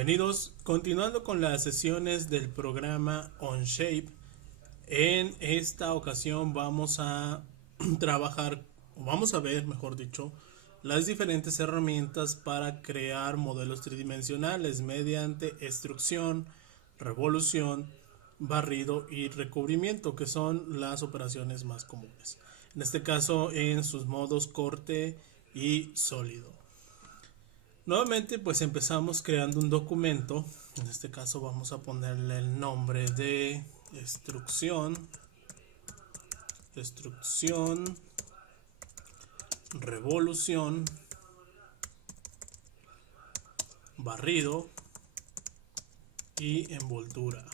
Bienvenidos, continuando con las sesiones del programa OnShape. En esta ocasión vamos a trabajar, o vamos a ver, mejor dicho, las diferentes herramientas para crear modelos tridimensionales mediante extrusión, revolución, barrido y recubrimiento, que son las operaciones más comunes. En este caso, en sus modos corte y sólido. Nuevamente pues empezamos creando un documento. En este caso vamos a ponerle el nombre de extrusión, revolución, barrido y envoltura.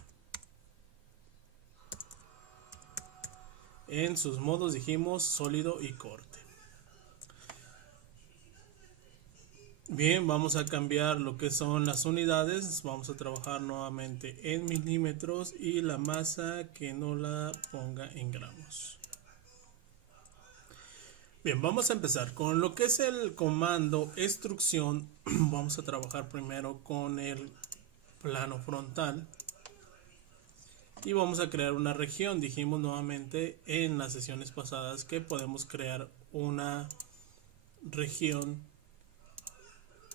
En sus modos dijimos sólido y corte. Bien, vamos a cambiar lo que son las unidades. Vamos a trabajar nuevamente en milímetros y la masa que no la ponga en gramos. Bien, vamos a empezar con lo que es el comando extrusión. Vamos a trabajar primero con el plano frontal y vamos a crear una región. Dijimos nuevamente en las sesiones pasadas que podemos crear una región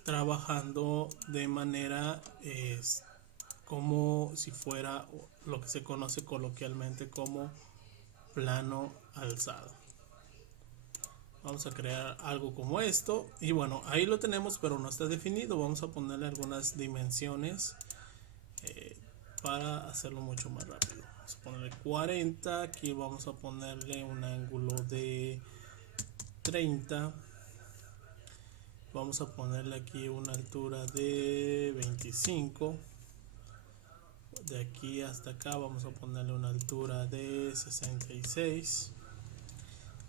trabajando de manera como si fuera lo que se conoce coloquialmente como plano alzado. Vamos a crear algo como esto y bueno, ahí lo tenemos, pero no está definido. Vamos a ponerle algunas dimensiones para hacerlo mucho más rápido. Vamos a ponerle 40, aquí vamos a ponerle un ángulo de 30. Vamos a ponerle aquí una altura de 25. De aquí hasta acá vamos a ponerle una altura de 66.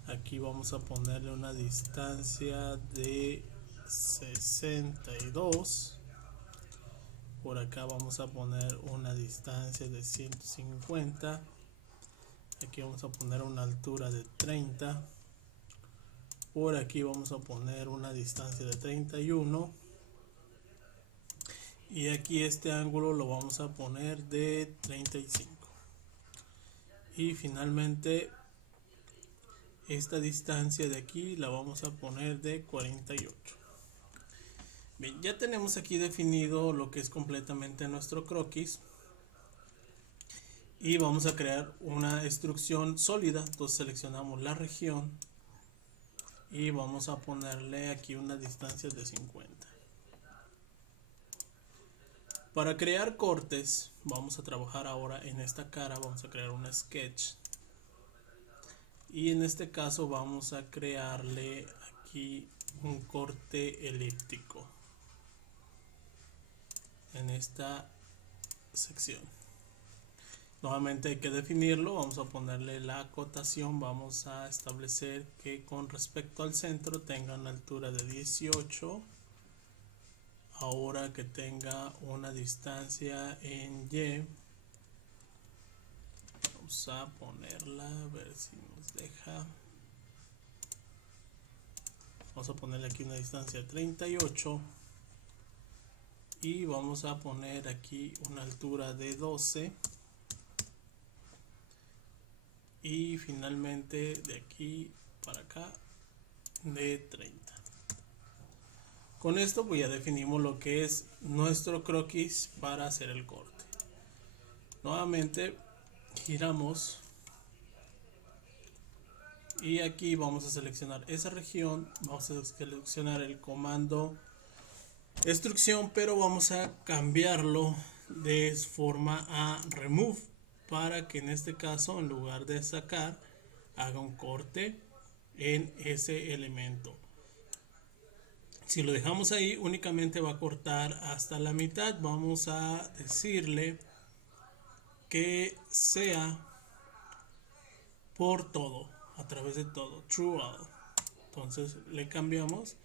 Aquí vamos a ponerle una distancia de 62. Por acá vamos a poner una distancia de 150. Aquí vamos a poner una altura de 30. Por aquí vamos a poner una distancia de 31. Y aquí este ángulo lo vamos a poner de 35. Y finalmente esta distancia de aquí la vamos a poner de 48. Bien, ya tenemos aquí definido lo que es completamente nuestro croquis. Y vamos a crear una extrusión sólida. Entonces seleccionamos la región y vamos a ponerle aquí una distancia de 50. Para crear cortes vamos a trabajar ahora en esta cara. Vamos a crear un sketch y en este caso vamos a crearle aquí un corte elíptico en esta sección. Nuevamente hay que definirlo. Vamos a ponerle la acotación. Vamos a establecer que con respecto al centro tenga una altura de 18. Ahora que tenga una distancia en Y, vamos a ponerla, a ver si nos deja. Vamos a ponerle aquí una distancia de 38 y vamos a poner aquí una altura de 12 y finalmente de aquí para acá de 30. Con esto pues ya definimos lo que es nuestro croquis para hacer el corte. Nuevamente giramos y aquí vamos a seleccionar esa región. Vamos a seleccionar el comando extrusión, pero vamos a cambiarlo de forma a remove para que en este caso en lugar de sacar haga un corte en ese elemento. Si lo dejamos ahí únicamente va a cortar hasta la mitad. Vamos a decirle que sea por todo, a través de todo, throughout. Entonces le cambiamos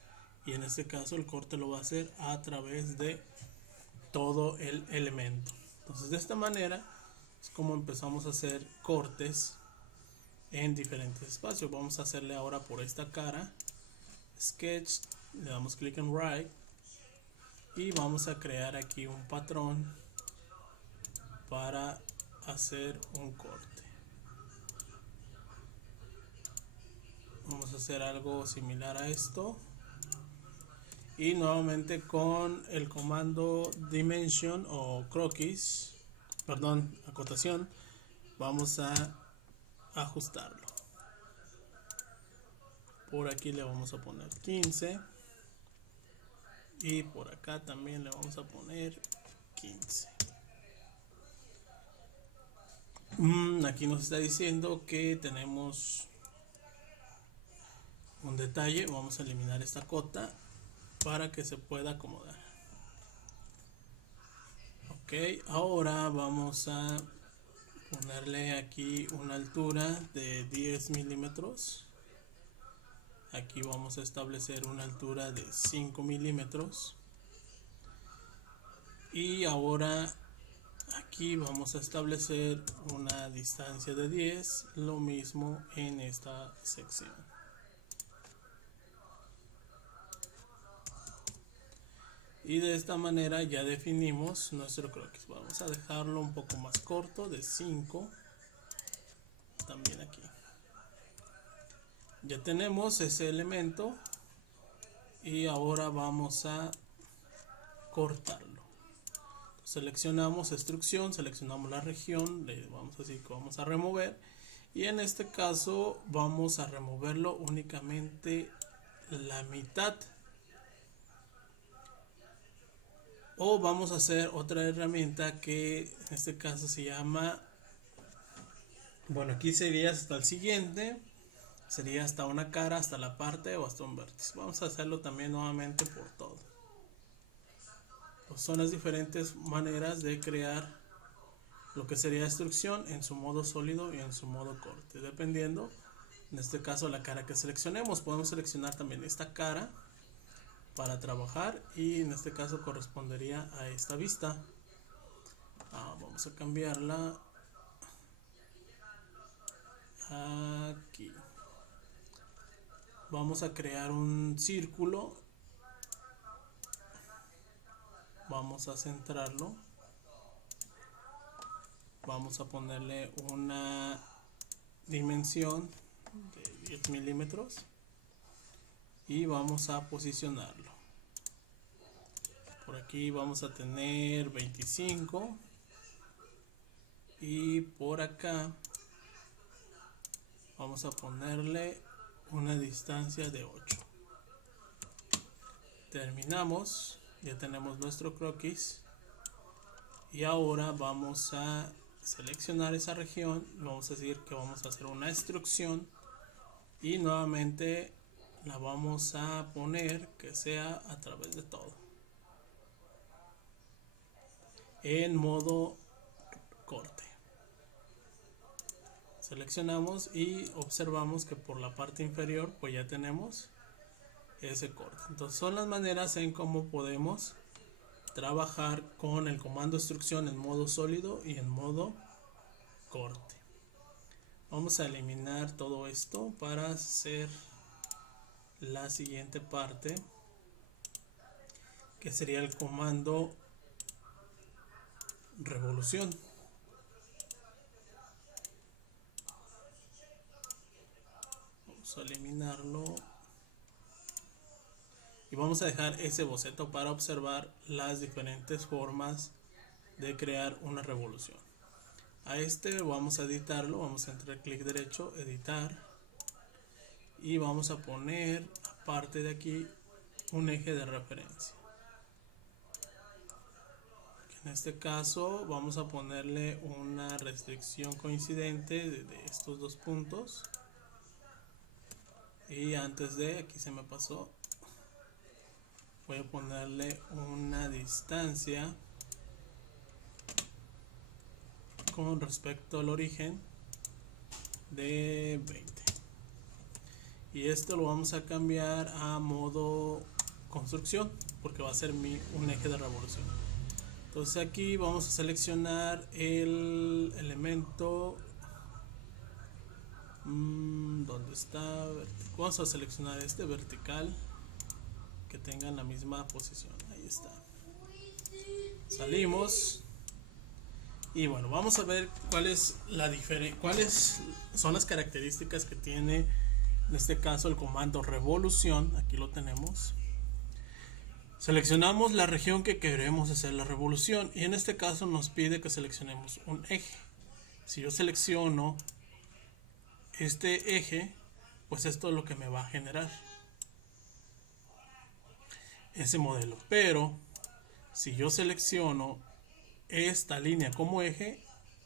y en este caso el corte lo va a hacer a través de todo el elemento. Entonces de esta manera es como empezamos a hacer cortes en diferentes espacios. Vamos a hacerle ahora por esta cara, sketch, le damos clic en right y vamos a crear aquí un patrón para hacer un corte. Vamos a hacer algo similar a esto, y nuevamente con el comando dimension o croquis, perdón, acotación, vamos a ajustarlo. Por aquí le vamos a poner 15 y por acá también le vamos a poner 15. Aquí nos está diciendo que tenemos un detalle. Vamos a eliminar esta cota para que se pueda acomodar. Ok, ahora vamos a ponerle aquí una altura de 10 milímetros. Aquí vamos a establecer una altura de 5 milímetros. Y ahora aquí vamos a establecer una distancia de 10, lo mismo en esta sección. Y de esta manera ya definimos nuestro croquis. Vamos a dejarlo un poco más corto, de 5, también aquí. Ya tenemos ese elemento y ahora vamos a cortarlo. Seleccionamos extrusión, seleccionamos la región, le vamos a decir que vamos a remover, y en este caso vamos a removerlo únicamente la mitad. O vamos a hacer otra herramienta que en este caso se llama, bueno, aquí sería hasta el siguiente, sería hasta una cara, hasta la parte o hasta un vértice. Vamos a hacerlo también nuevamente por todo. Pues son las diferentes maneras de crear lo que sería extrusión en su modo sólido y en su modo corte, dependiendo, en este caso, la cara que seleccionemos. Podemos seleccionar también esta cara para trabajar, y en este caso correspondería a esta vista. Vamos a cambiarla aquí. Vamos a crear un círculo, vamos a centrarlo, vamos a ponerle una dimensión de 10 milímetros y vamos a posicionarlo. Por aquí vamos a tener 25 y por acá vamos a ponerle una distancia de 8. Terminamos, ya tenemos nuestro croquis, y ahora vamos a seleccionar esa región. Vamos a decir que vamos a hacer una extrusión y nuevamente la vamos a poner que sea a través de todo en modo corte. Seleccionamos y observamos que por la parte inferior pues ya tenemos ese corte. Entonces son las maneras en cómo podemos trabajar con el comando extrusión en modo sólido y en modo corte. Vamos a eliminar todo esto para hacer la siguiente parte, que sería el comando revolución. Vamos a eliminarlo y vamos a dejar ese boceto para observar las diferentes formas de crear una revolución. A este vamos a editarlo, vamos a entrar clic derecho, editar, y vamos a poner aparte de aquí un eje de referencia. En este caso vamos a ponerle una restricción coincidente de estos dos puntos, y antes de, aquí se me pasó, voy a ponerle una distancia con respecto al origen de 20, y esto lo vamos a cambiar a modo construcción porque va a ser un eje de revolución. Entonces aquí vamos a seleccionar el elemento, ¿dónde está? Vamos a seleccionar este vertical, que tenga la misma posición, ahí está. Salimos. Y bueno, vamos a ver cuáles son las características que tiene en este caso el comando revolución. Aquí lo tenemos. Seleccionamos la región que queremos hacer la revolución y en este caso nos pide que seleccionemos un eje. Si yo selecciono este eje, pues esto es lo que me va a generar ese modelo. Pero si yo selecciono esta línea como eje,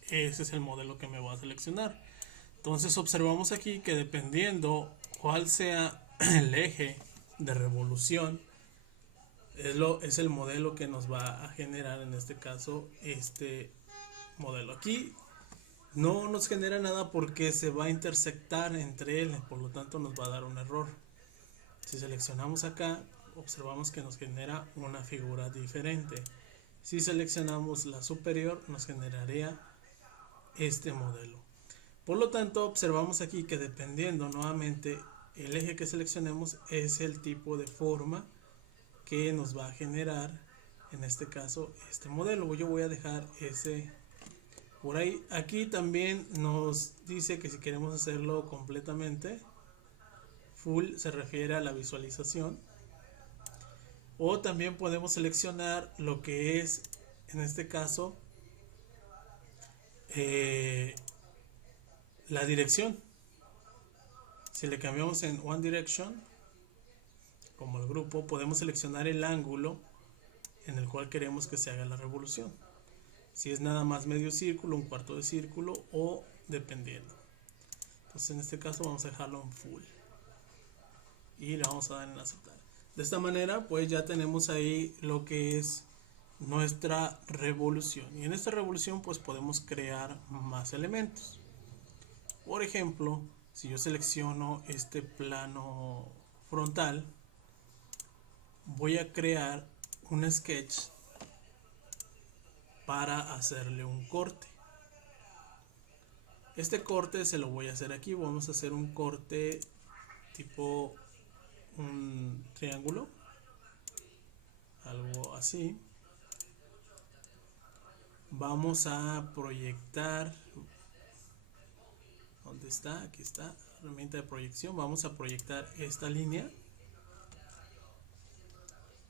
ese es el modelo que me va a seleccionar. Entonces observamos aquí que dependiendo cuál sea el eje de revolución, es el modelo que nos va a generar en este caso este modelo. Aquí no nos genera nada porque se va a intersectar entre él, por lo tanto nos va a dar un error. Si seleccionamos acá, observamos que nos genera una figura diferente. Si seleccionamos la superior, nos generaría este modelo. Por lo tanto, observamos aquí que dependiendo nuevamente el eje que seleccionemos es el tipo de forma que nos va a generar en este caso este modelo. Yo voy a dejar ese por ahí. Aquí también nos dice que si queremos hacerlo completamente full, se refiere a la visualización, o también podemos seleccionar lo que es en este caso la dirección. Si le cambiamos en One Direction como el grupo, podemos seleccionar el ángulo en el cual queremos que se haga la revolución. Si es nada más medio círculo, un cuarto de círculo o dependiendo. Entonces en este caso vamos a dejarlo en full y le vamos a dar en aceptar. De esta manera pues ya tenemos ahí lo que es nuestra revolución, y en esta revolución pues podemos crear más elementos. Por ejemplo, si yo selecciono este plano frontal, voy a crear un sketch para hacerle un corte. Este corte se lo voy a hacer aquí. Vamos a hacer un corte tipo un triángulo, algo así. Vamos a proyectar. ¿Dónde está? Aquí está, herramienta de proyección. Vamos a proyectar esta línea.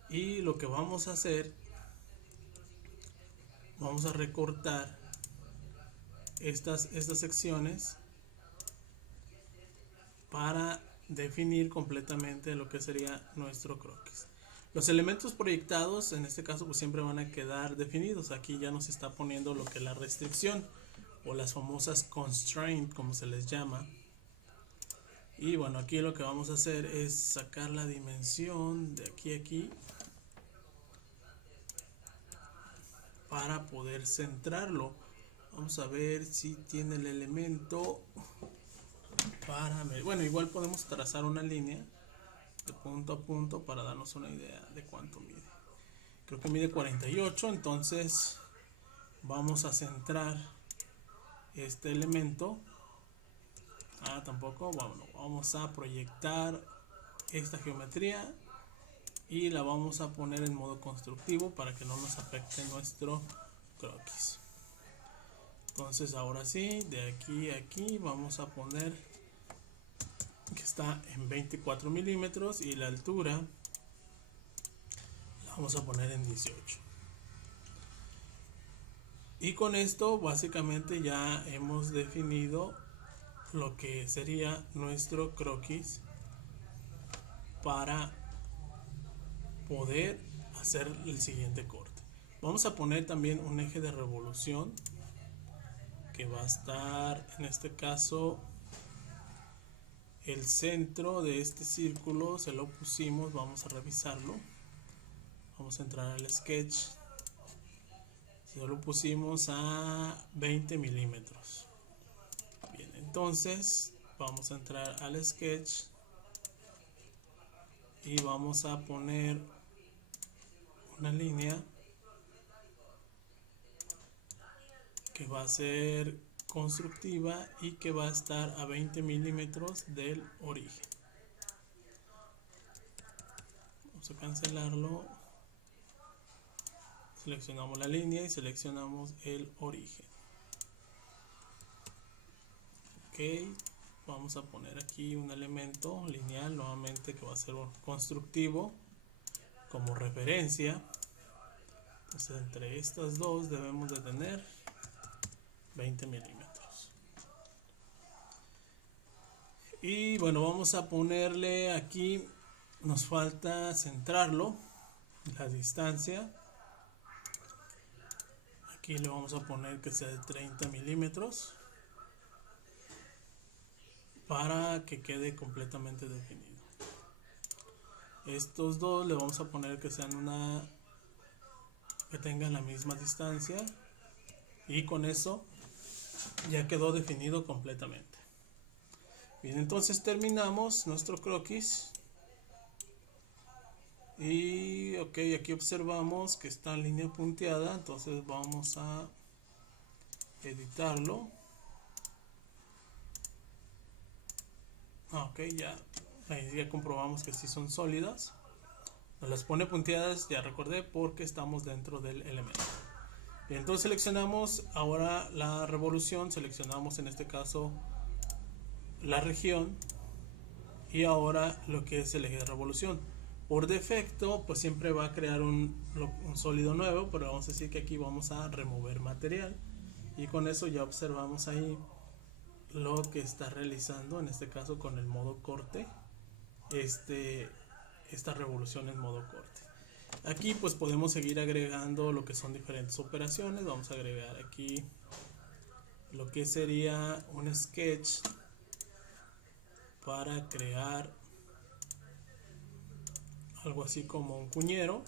Y lo que vamos a hacer, vamos a recortar estas secciones para definir completamente lo que sería nuestro croquis. Los elementos proyectados en este caso pues siempre van a quedar definidos. Aquí ya nos está poniendo lo que es la restricción o las famosas constraint, como se les llama. Y bueno, aquí lo que vamos a hacer es sacar la dimensión de aquí a aquí para poder centrarlo. Vamos a ver si tiene el elemento para... Bueno, igual podemos trazar una línea de punto a punto para darnos una idea de cuánto mide. Creo que mide 48, entonces vamos a centrar este elemento. Tampoco, bueno, vamos a proyectar esta geometría y la vamos a poner en modo constructivo para que no nos afecte nuestro croquis. Entonces ahora sí, de aquí a aquí vamos a poner que está en 24 milímetros y la altura la vamos a poner en 18. Y con esto básicamente ya hemos definido lo que sería nuestro croquis para poder hacer el siguiente corte. Vamos a poner también un eje de revolución que va a estar en este caso el centro de este círculo. Se lo pusimos, vamos a revisarlo. Vamos a entrar al sketch. Se lo pusimos a 20 milímetros. Bien, entonces vamos a entrar al sketch y vamos a poner una línea que va a ser constructiva y que va a estar a 20 milímetros del origen. Vamos a cancelarlo. Seleccionamos la línea y seleccionamos el origen. Ok, vamos a poner aquí un elemento lineal nuevamente que va a ser un constructivo como referencia. Entonces entre estas dos debemos de tener 20 milímetros. Y bueno, vamos a ponerle aquí, nos falta centrarlo, la distancia. Aquí le vamos a poner que sea de 30 milímetros para que quede completamente definido. Estos dos le vamos a poner que sean que tengan la misma distancia, y con eso ya quedó definido completamente. Bien, entonces terminamos nuestro croquis. Y ok, aquí observamos que está en línea punteada, entonces vamos a editarlo. Ok, ya comprobamos que sí son sólidas. Nos las pone punteadas, ya recordé, porque estamos dentro del elemento. Bien, entonces seleccionamos ahora la revolución, seleccionamos en este caso la región y ahora lo que es el eje de revolución. Por defecto pues siempre va a crear un sólido nuevo, pero vamos a decir que aquí vamos a remover material, y con eso ya observamos ahí lo que está realizando en este caso con el modo corte, esta revolución en modo corte. Aquí pues podemos seguir agregando lo que son diferentes operaciones. Vamos a agregar aquí lo que sería un sketch para crear algo así como un cuñero.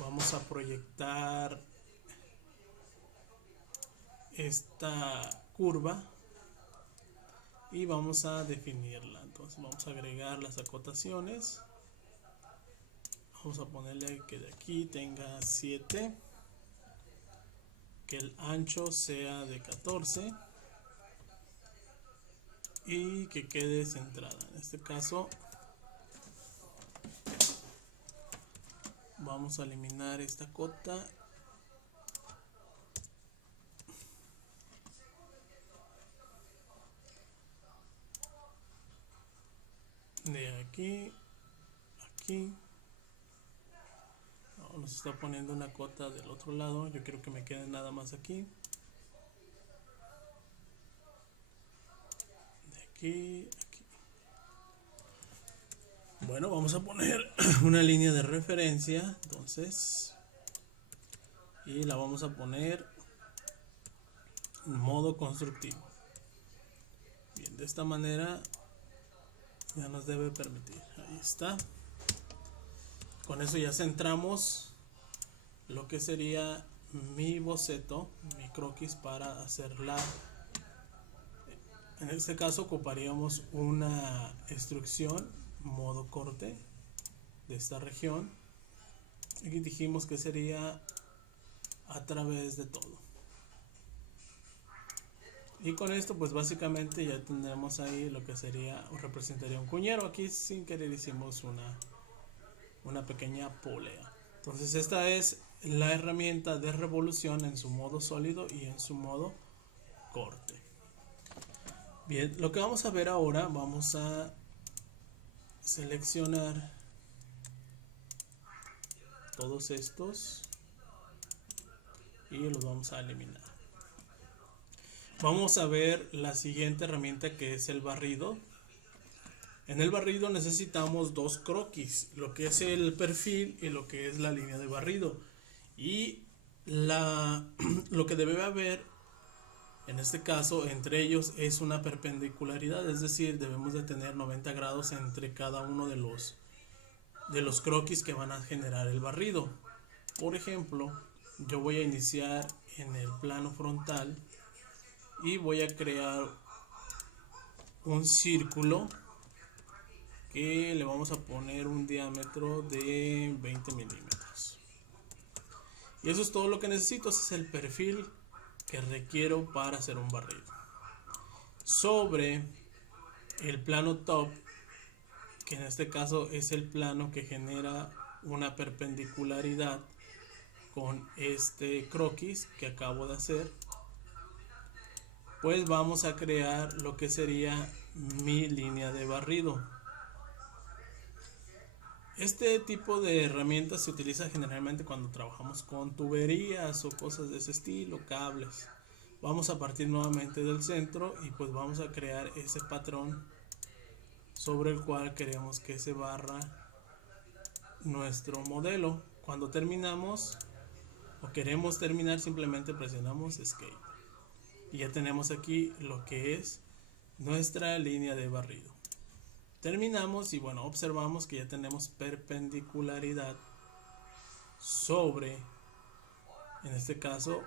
Vamos a proyectar esta curva y vamos a definirla. Entonces vamos a agregar las acotaciones. Vamos a ponerle que de aquí tenga 7, que el ancho sea de 14 y que quede centrada. En este caso vamos a eliminar esta cota de aquí, aquí. No, nos está poniendo una cota del otro lado, yo quiero que me quede nada más aquí, de aquí, aquí. Bueno, vamos a poner una línea de referencia entonces, y la vamos a poner en modo constructivo. Bien, de esta manera ya nos debe permitir. Ahí está. Con eso ya centramos lo que sería mi boceto, mi croquis para hacerla. En este caso ocuparíamos una instrucción modo corte de esta región. Aquí dijimos que sería a través de todo. Y con esto pues básicamente ya tendremos ahí lo que sería o representaría un cuñero. Aquí sin querer hicimos una pequeña polea. Entonces esta es la herramienta de revolución en su modo sólido y en su modo corte. Bien, lo que vamos a ver ahora, vamos a seleccionar todos estos y los vamos a eliminar. Vamos a ver la siguiente herramienta, que es el barrido. En el barrido necesitamos dos croquis, lo que es el perfil y lo que es la línea de barrido. Y lo que debe haber en este caso entre ellos es una perpendicularidad, es decir, debemos de tener 90 grados entre cada uno de los croquis que van a generar el barrido. Por ejemplo, yo voy a iniciar en el plano frontal y voy a crear un círculo que le vamos a poner un diámetro de 20 milímetros. Y eso es todo lo que necesito. Ese es el perfil que requiero para hacer un barrido. Sobre el plano top, que en este caso es el plano que genera una perpendicularidad con este croquis que acabo de hacer, pues vamos a crear lo que sería mi línea de barrido. Este tipo de herramientas se utiliza generalmente cuando trabajamos con tuberías o cosas de ese estilo, cables. Vamos a partir nuevamente del centro y pues vamos a crear ese patrón sobre el cual queremos que se barra nuestro modelo. Cuando terminamos o queremos terminar, simplemente presionamos Escape y ya tenemos aquí lo que es nuestra línea de barrido. Terminamos y bueno, observamos que ya tenemos perpendicularidad sobre, en este caso,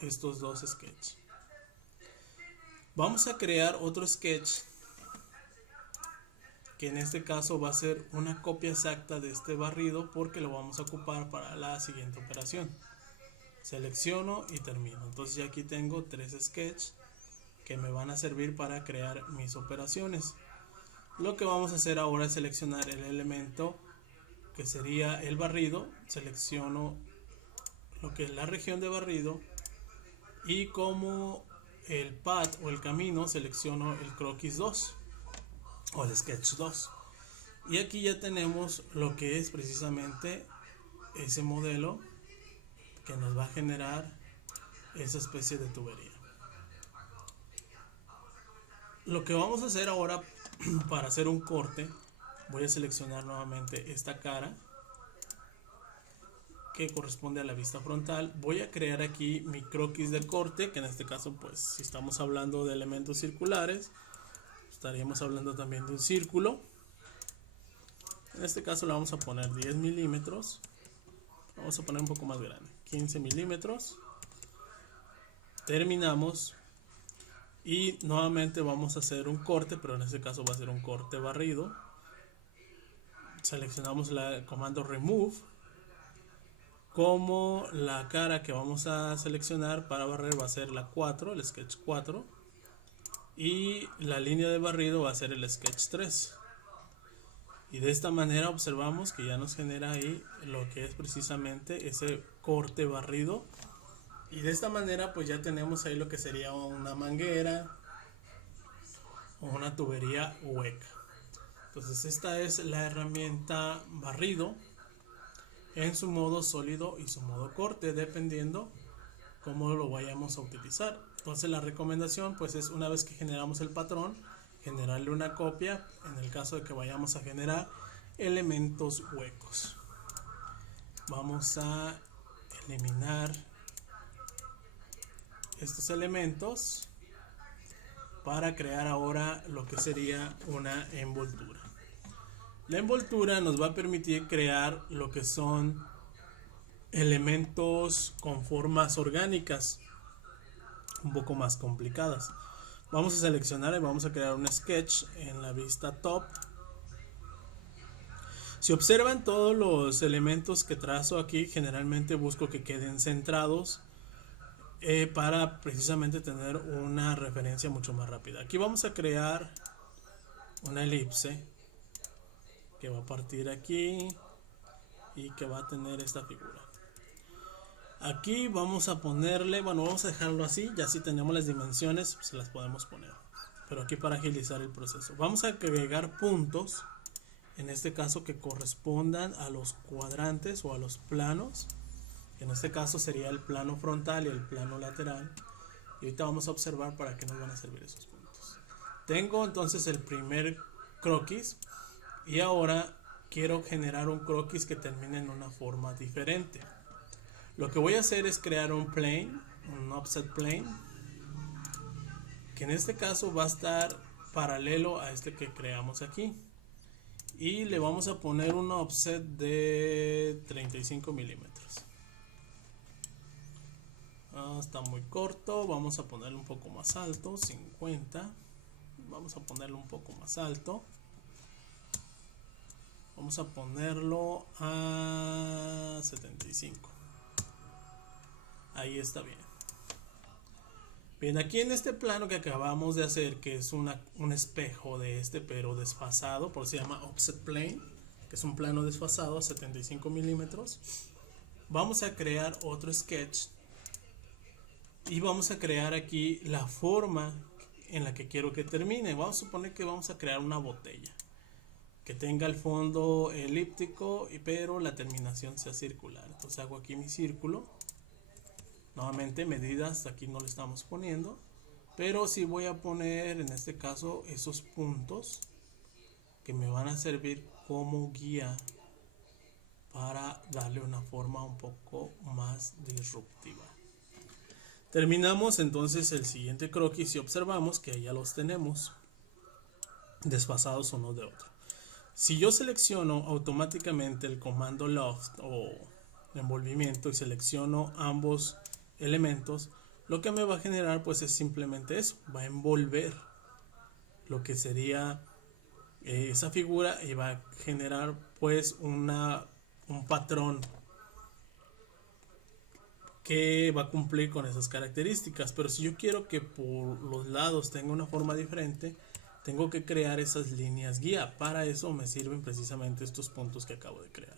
estos dos sketches. Vamos a crear otro sketch que en este caso va a ser una copia exacta de este barrido porque lo vamos a ocupar para la siguiente operación. Selecciono y termino. Entonces ya aquí tengo 3 sketches que me van a servir para crear mis operaciones. Lo que vamos a hacer ahora es seleccionar el elemento que sería el barrido. Selecciono lo que es la región de barrido y como el path o el camino selecciono el croquis 2 o el sketch 2 y aquí ya tenemos lo que es precisamente ese modelo que nos va a generar esa especie de tubería. Lo que vamos a hacer ahora para hacer un corte, voy a seleccionar nuevamente esta cara que corresponde a la vista frontal. Voy a crear aquí mi croquis de corte, que en este caso pues si estamos hablando de elementos circulares estaríamos hablando también de un círculo. En este caso le vamos a poner 10 milímetros, vamos a poner un poco más grande, 15 milímetros. Terminamos y nuevamente vamos a hacer un corte, pero en este caso va a ser un corte barrido. Seleccionamos el comando remove. Como la cara que vamos a seleccionar para barrer va a ser la 4, el sketch 4, y la línea de barrido va a ser el sketch 3. Y de esta manera observamos que ya nos genera ahí lo que es precisamente ese corte barrido. Y de esta manera pues ya tenemos ahí lo que sería una manguera o una tubería hueca. Entonces esta es la herramienta barrido en su modo sólido y su modo corte, dependiendo cómo lo vayamos a utilizar. Entonces la recomendación pues es, una vez que generamos el patrón, generarle una copia en el caso de que vayamos a generar elementos huecos. Vamos a eliminar estos elementos para crear ahora lo que sería una envoltura. La envoltura nos va a permitir crear lo que son elementos con formas orgánicas un poco más complicadas. Vamos a seleccionar y vamos a crear un sketch en la vista top. Si observan todos los elementos que trazo aquí, generalmente busco que queden centrados para precisamente tener una referencia mucho más rápida. Aquí vamos a crear una elipse que va a partir aquí y que va a tener esta figura. Aquí vamos a ponerle, bueno, vamos a dejarlo así, ya si tenemos las dimensiones se las podemos poner, pero aquí para agilizar el proceso vamos a agregar puntos, en este caso que correspondan a los cuadrantes o a los planos. En este caso sería el plano frontal y el plano lateral, y ahorita vamos a observar para qué nos van a servir esos puntos. Tengo entonces el primer croquis y ahora quiero generar un croquis que termine en una forma diferente. Lo que voy a hacer es crear un plane, un offset plane, que en este caso va a estar paralelo a este que creamos aquí, y le vamos a poner un offset de 35 milímetros. Está muy corto, vamos a ponerlo un poco más alto, 50. Vamos a ponerlo un poco más alto. Vamos a ponerlo a 75. Ahí está bien. Bien, aquí en este plano que acabamos de hacer, que es un espejo de este, pero desfasado, por eso se llama offset plane, que es un plano desfasado a 75 milímetros. vamos a crear otro sketch y vamos a crear aquí la forma en la que quiero que termine. Vamos a suponer que vamos a crear una botella que tenga el fondo elíptico pero la terminación sea circular. Entonces hago aquí mi círculo. Nuevamente medidas aquí no le estamos poniendo, pero sí voy a poner en este caso esos puntos que me van a servir como guía para darle una forma un poco más disruptiva. Terminamos entonces el siguiente croquis y observamos que ya los tenemos desfasados uno de otro. Si yo selecciono automáticamente el comando loft o envolvimiento y selecciono ambos elementos, lo que me va a generar pues es simplemente eso, va a envolver lo que sería esa figura y va a generar pues un patrón que va a cumplir con esas características. Pero si yo quiero que por los lados tenga una forma diferente, tengo que crear esas líneas guía. Para eso me sirven precisamente estos puntos que acabo de crear.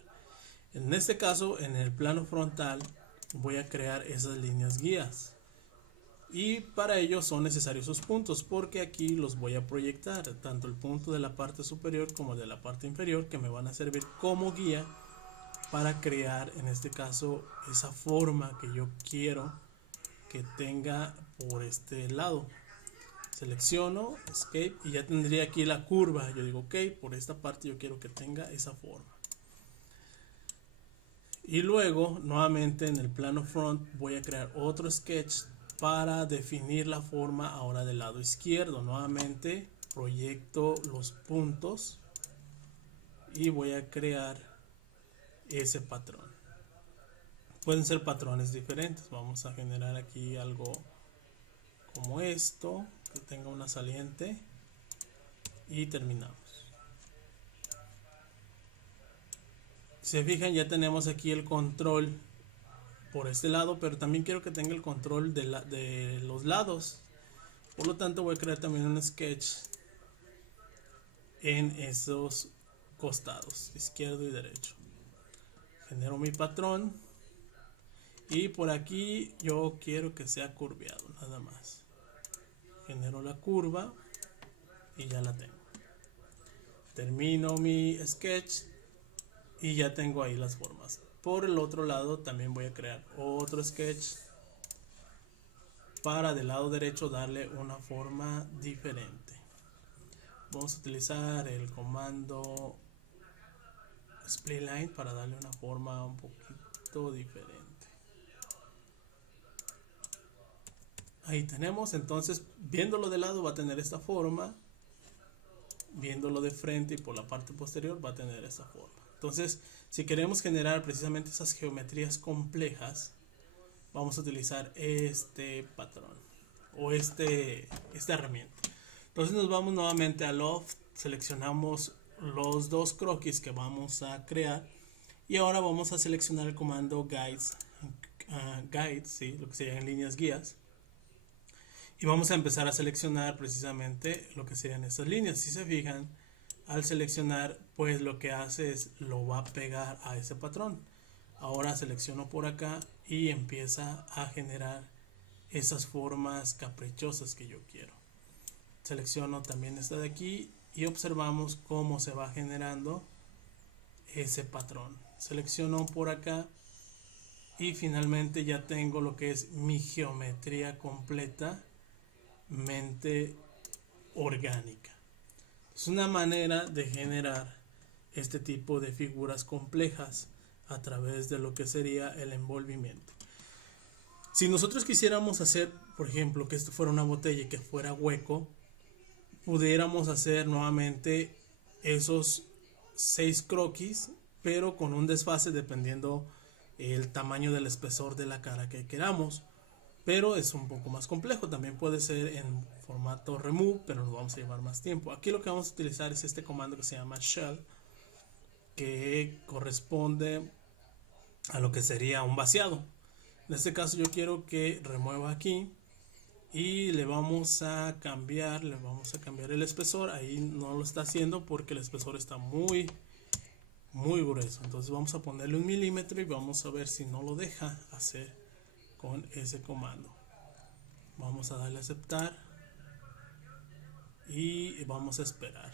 En este caso, en el plano frontal voy a crear esas líneas guías y para ello son necesarios esos puntos, porque aquí los voy a proyectar, tanto el punto de la parte superior como de la parte inferior, que me van a servir como guía para crear en este caso esa forma que yo quiero que tenga por este lado. Selecciono escape y ya tendría aquí la curva. Yo digo ok, por esta parte yo quiero que tenga esa forma. Y luego nuevamente en el plano front voy a crear otro sketch para definir la forma ahora del lado izquierdo. Nuevamente proyecto los puntos y voy a crear ese patrón. Pueden ser patrones diferentes. Vamos a generar aquí algo como esto, que tenga una saliente, y terminamos. Si se fijan, ya tenemos aquí el control por este lado, pero también quiero que tenga el control de los lados. Por lo tanto voy a crear también un sketch en esos costados, izquierdo y derecho. Genero mi patrón y por aquí yo quiero que sea curveado, nada más. Genero la curva y ya la tengo. Termino mi sketch y ya tengo ahí las formas. Por el otro lado también voy a crear otro sketch para del lado derecho darle una forma diferente. Vamos a utilizar el comando split line para darle una forma un poquito diferente. Ahí tenemos. Entonces, viéndolo de lado va a tener esta forma, viéndolo de frente y por la parte posterior va a tener esta forma. Entonces, si queremos generar precisamente esas geometrías complejas, vamos a utilizar este patrón o esta herramienta. Entonces nos vamos nuevamente a Loft, seleccionamos los dos croquis que vamos a crear y ahora vamos a seleccionar el comando guides, sí, lo que serían líneas guías, y vamos a empezar a seleccionar precisamente lo que serían estas líneas. Si se fijan, al seleccionar pues lo que hace es lo va a pegar a ese patrón. Ahora selecciono por acá y empieza a generar esas formas caprichosas que yo quiero. Selecciono también esta de aquí y observamos cómo se va generando ese patrón. Selecciono por acá y finalmente ya tengo lo que es mi geometría completamente orgánica. Es una manera de generar este tipo de figuras complejas a través de lo que sería el envolvimiento. Si nosotros quisiéramos hacer, por ejemplo, que esto fuera una botella y que fuera hueco, pudiéramos hacer nuevamente esos 6 croquis, pero con un desfase dependiendo el tamaño del espesor de la cara que queramos. Pero es un poco más complejo. También puede ser en formato remove, pero nos vamos a llevar más tiempo. Aquí lo que vamos a utilizar es este comando que se llama shell, que corresponde a lo que sería un vaciado. En este caso yo quiero que remueva aquí y le vamos a cambiar el espesor. Ahí no lo está haciendo porque el espesor está muy muy grueso. Entonces vamos a ponerle 1 milímetro y vamos a ver si no lo deja hacer con ese comando. Vamos a darle a aceptar y vamos a esperar.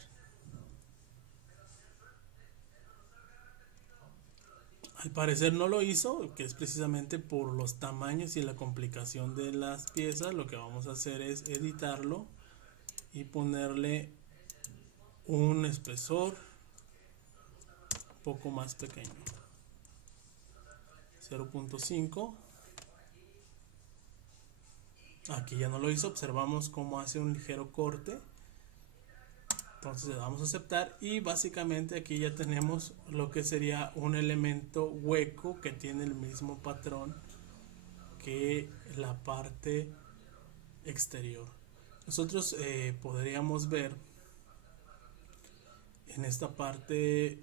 Al parecer no lo hizo, que es precisamente por los tamaños y la complicación de las piezas. Lo que vamos a hacer es editarlo y ponerle un espesor un poco más pequeño, 0.5. Aquí ya no lo hizo, observamos cómo hace un ligero corte. Entonces le damos a aceptar y básicamente aquí ya tenemos lo que sería un elemento hueco que tiene el mismo patrón que la parte exterior. Nosotros podríamos ver en esta parte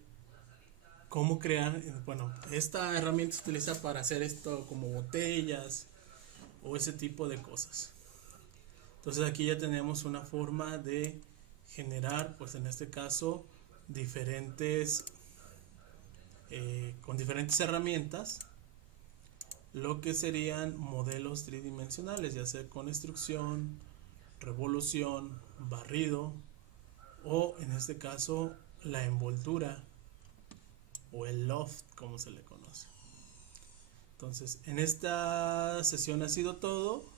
cómo crear, bueno, esta herramienta se utiliza para hacer esto como botellas o ese tipo de cosas. Entonces aquí ya tenemos una forma de generar, pues en este caso, diferentes con diferentes herramientas, lo que serían modelos tridimensionales, ya sea con extrusión, revolución, barrido o en este caso la envoltura o el loft, como se le conoce. Entonces, en esta sesión ha sido todo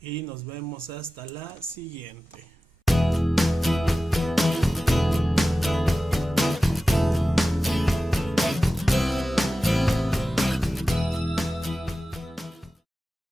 y nos vemos hasta la siguiente.